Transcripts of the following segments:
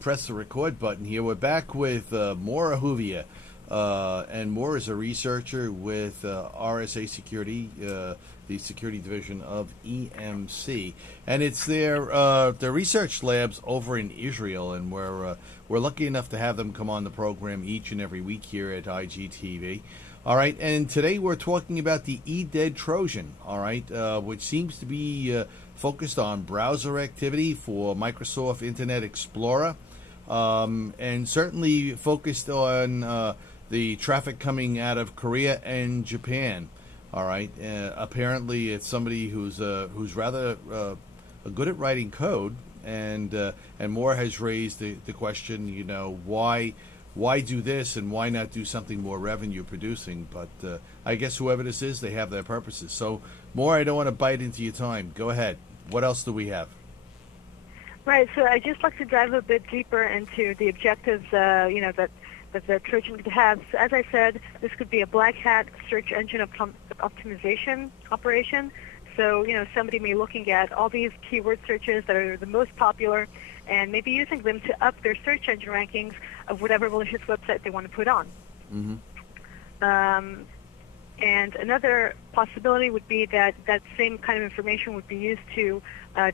press the record button here. We're back with Maura Huvia, and Maura is a researcher with RSA Security, the security division of EMC, and it's their research labs over in Israel, and we're lucky enough to have them come on the program each and every week here at IGTV. All right, and today we're talking about the EDED Trojan, all right, which seems to be focused on browser activity for Microsoft Internet Explorer, and certainly focused on the traffic coming out of Korea and Japan. All right, apparently it's somebody who's rather good at writing code, and Moore has raised the question, you know, why do this and why not do something more revenue producing? But I guess whoever this is, they have their purposes. So, Moore, I don't want to bite into your time. Go ahead. What else do we have? Right. So I'd just like to dive a bit deeper into the objectives, that the Trojan could have. So as I said, this could be a black hat search engine optimization operation. So, somebody may be looking at all these keyword searches that are the most popular and maybe using them to up their search engine rankings of whatever malicious website they want to put on. Mm-hmm. And another possibility would be that that same kind of information would be used to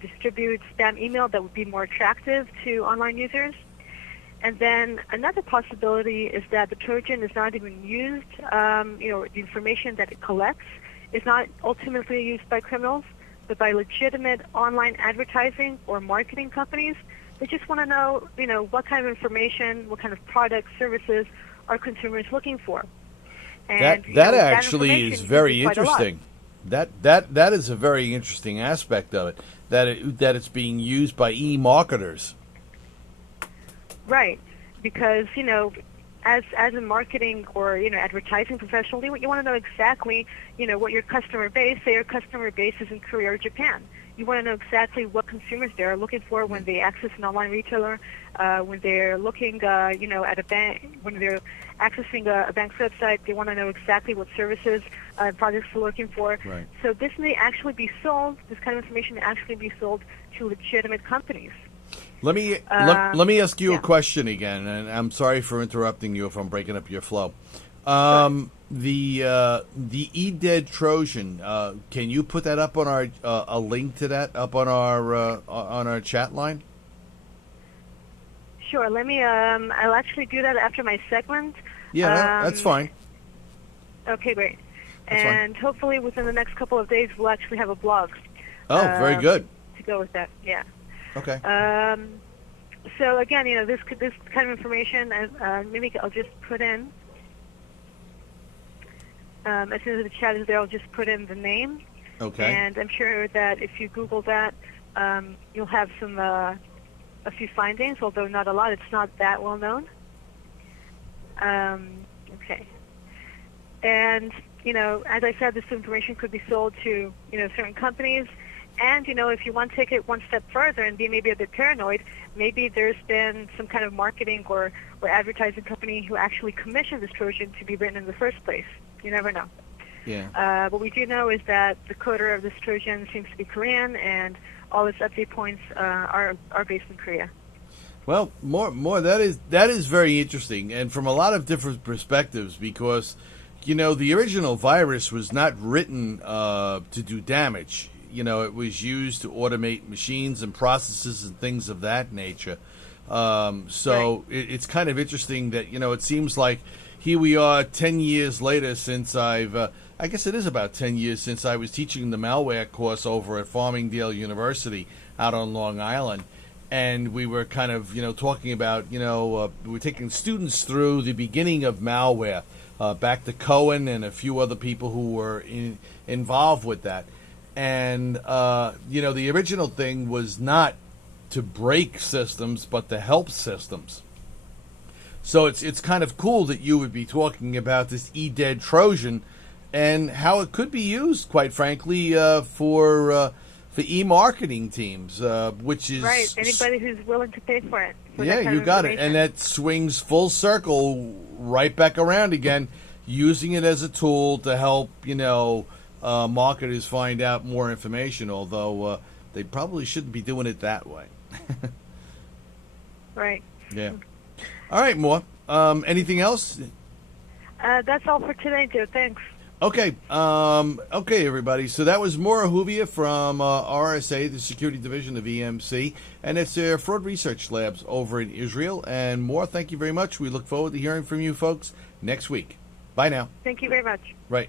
distribute spam email that would be more attractive to online users. And then another possibility is that the Trojan is not even used, the information that it collects is not ultimately used by criminals, but by legitimate online advertising or marketing companies. They just want to know, what kind of information, what kind of products, services are consumers looking for. And, that actually is very interesting. That is a very interesting aspect of it. That it's being used by e-marketers. Right, because as a marketing or advertising professional, you want to know exactly what your customer base. Say your customer base is in Korea or Japan. You want to know exactly what consumers they are looking for when they access an online retailer, when they're looking, at a bank, when they're accessing a bank's website. They want to know exactly what services, products they're looking for. Right. So this may actually be sold. This kind of information may actually be sold to legitimate companies. Let me ask you a question again, and I'm sorry for interrupting you if I'm breaking up your flow. The EDED Trojan, can you put that up on our a link to that up on our chat line? Sure. Let me. I'll actually do that after my segment. Yeah, that's fine. Okay, great. That's and fine. Hopefully within the next couple of days we'll actually have a blog. Oh, very good. To go with that, yeah. Okay. So again, this kind of information, maybe I'll just put in. As soon as the chat is there, I'll just put in the name. Okay. And I'm sure that if you Google that, you'll have a few findings, although not a lot. It's not that well known. Okay. And as I said, this information could be sold to certain companies. And, if you want to take it one step further and be maybe a bit paranoid, maybe there's been some kind of marketing or advertising company who actually commissioned this Trojan to be written in the first place. You never know. Yeah. What we do know is that the coder of this Trojan seems to be Korean, and all its update points are based in Korea. Well, more that is very interesting, and from a lot of different perspectives, because the original virus was not written to do damage. It was used to automate machines and processes and things of that nature. So right. It's kind of interesting that, it seems like here we are 10 years later since I guess it is about 10 years since I was teaching the malware course over at Farmingdale University out on Long Island. And we were kind of, talking about, we were taking students through the beginning of malware, back to Cohen and a few other people who were involved with that. And, the original thing was not to break systems, but to help systems. So it's kind of cool that you would be talking about this EDED Trojan and how it could be used, quite frankly, for e-marketing teams, which is... Right, anybody who's willing to pay for it. Yeah, you got it. And that swings full circle right back around again, using it as a tool to help, marketers find out more information, although they probably shouldn't be doing it that way. Right. Yeah. All right, Moore. Anything else? That's all for today, Joe. Thanks. Okay. Okay, everybody. So that was Maura Huvia from RSA, the security division of EMC, and it's their fraud research labs over in Israel. And Maura, thank you very much. We look forward to hearing from you folks next week. Bye now. Thank you very much. Right.